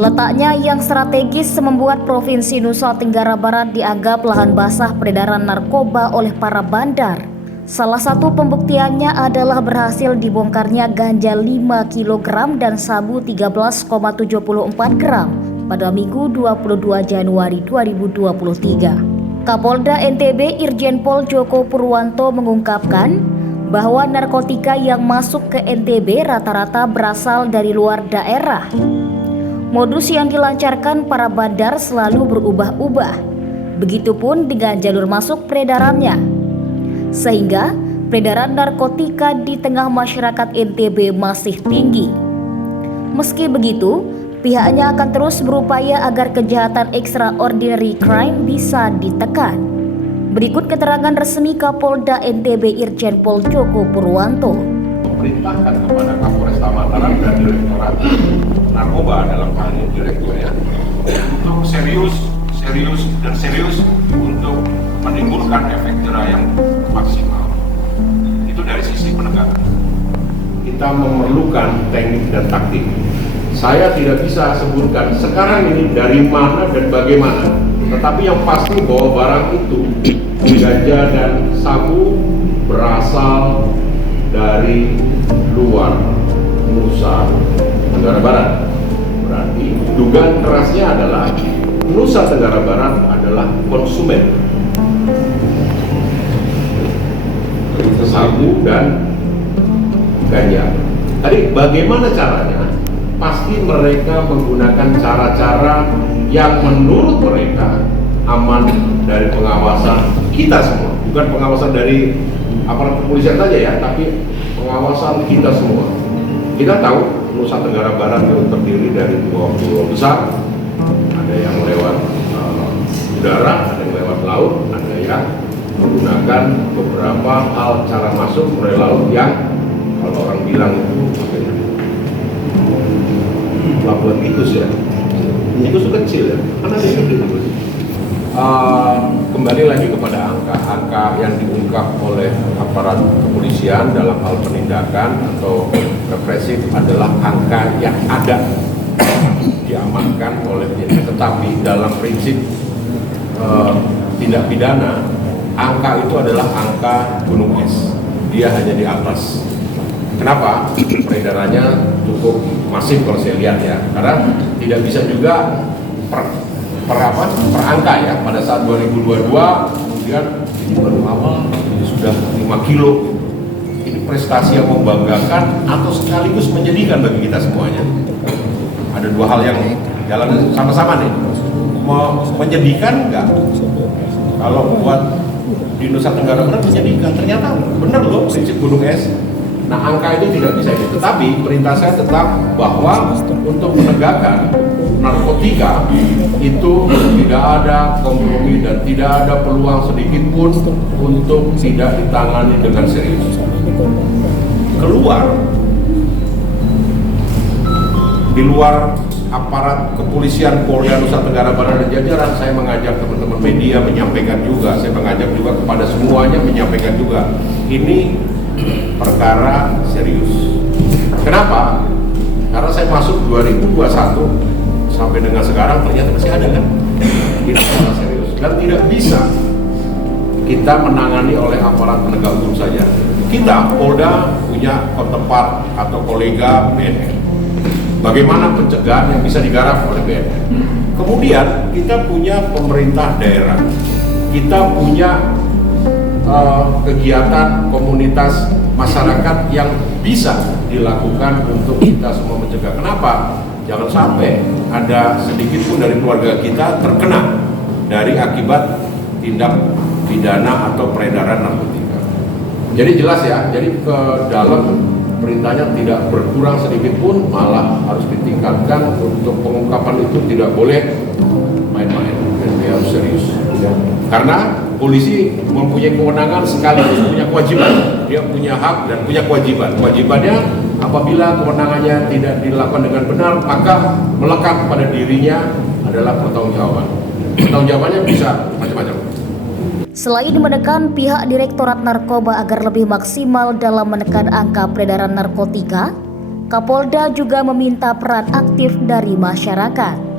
Letaknya yang strategis membuat Provinsi Nusa Tenggara Barat dianggap lahan basah peredaran narkoba oleh para bandar. Salah satu pembuktiannya adalah berhasil dibongkarnya ganja 5 kg dan sabu 13,74 gram pada Minggu 22 Januari 2023. Kapolda NTB Irjen Pol Joko Purwanto mengungkapkan bahwa narkotika yang masuk ke NTB rata-rata berasal dari luar daerah. Modus yang dilancarkan para bandar selalu berubah-ubah. Begitupun dengan jalur masuk peredarannya. Sehingga peredaran narkotika di tengah masyarakat NTB masih tinggi. Meski begitu, pihaknya akan terus berupaya agar kejahatan extraordinary crime bisa ditekan. Berikut keterangan resmi Kapolda NTB Irjen Pol Joko Purwanto. Memerintahkan kepada Kapolresta Mataram dan Direktorat Narkoba dalam hal ini direkturnya untuk serius untuk menimbulkan efek jerah yang maksimal. Itu dari sisi penegakan. Kita memerlukan teknik dan taktik. Saya tidak bisa sebutkan sekarang ini dari mana dan bagaimana, tetapi yang pasti bahwa barang itu ganja dan sabu berasal dari luar Nusa Tenggara Barat. Berarti dugaan kerasnya adalah Nusa Tenggara Barat adalah konsumen sabu dan ganja. Tadi bagaimana caranya? Pasti mereka menggunakan cara-cara yang menurut mereka aman dari pengawasan kita semua, bukan pengawasan dari aparat kepolisian saja ya, tapi pengawasan kita semua. Kita tahu Nusa Tenggara Barat itu terdiri dari dua pulau besar, ada yang lewat udara, ada yang lewat laut, ada yang menggunakan beberapa hal cara masuk melalui laut yang kalau orang bilang itu pelabuhan tikus ya. Tikus itu kecil ya, karena dia tikus. Kembali lagi kepada angka yang diungkap oleh aparat kepolisian dalam hal penindakan atau represif adalah angka yang ada diamankan oleh penyidik. Tetapi dalam prinsip tindak pidana, angka itu adalah angka gunung es. Dia hanya di atas. Kenapa? Peredarannya cukup masif kalau saya lihat ya, karena tidak bisa juga per angka ya. Pada saat 2022 kemudian ini baru awal ini sudah 5 kilo. Ini prestasi yang membanggakan atau sekaligus menyedihkan bagi kita semuanya. Ada dua hal yang jalan sama-sama nih. Menyedihkan enggak? Kalau buat di Nusa Tenggara Barat menyedihkan, ternyata benar loh prinsip gunung es. Nah, angka itu tidak bisa itu, tetapi perintah saya tetap bahwa untuk menegakkan narkotika itu tidak ada kompromi dan tidak ada peluang sedikit pun untuk tidak ditangani dengan serius. Di luar aparat kepolisian Polda Nusa Tenggara Barat dan jajaran, saya mengajak teman-teman media menyampaikan juga, saya mengajak juga kepada semuanya menyampaikan juga, ini perkara serius. Kenapa? Karena saya masuk 2021 sampai dengan sekarang ternyata masih ada kan? Ini perkara serius dan tidak bisa kita menangani oleh aparat penegak hukum saja. Kita Polda punya counterpart atau kolega BNN. Bagaimana pencegahan yang bisa digarap oleh BNN? Kemudian kita punya pemerintah daerah. Kita punya kegiatan komunitas masyarakat yang bisa dilakukan untuk kita semua mencegah. Kenapa? Jangan sampai ada sedikit pun dari keluarga kita terkena dari akibat tindak pidana atau peredaran narkotika. Jadi jelas ya, jadi ke dalam perintahnya tidak berkurang sedikit pun, malah harus ditingkatkan untuk pengungkapan itu tidak boleh main-main, dia harus serius. Karena polisi mempunyai kewenangan sekaligus punya kewajiban. Dia punya hak dan punya kewajiban. Kewajibannya apabila kewenangannya tidak dilakukan dengan benar, maka melekat pada dirinya adalah pertanggungjawaban. Pertanggungjawabannya bisa macam-macam. Selain menekan pihak Direktorat Narkoba agar lebih maksimal dalam menekan angka peredaran narkotika, Kapolda juga meminta peran aktif dari masyarakat.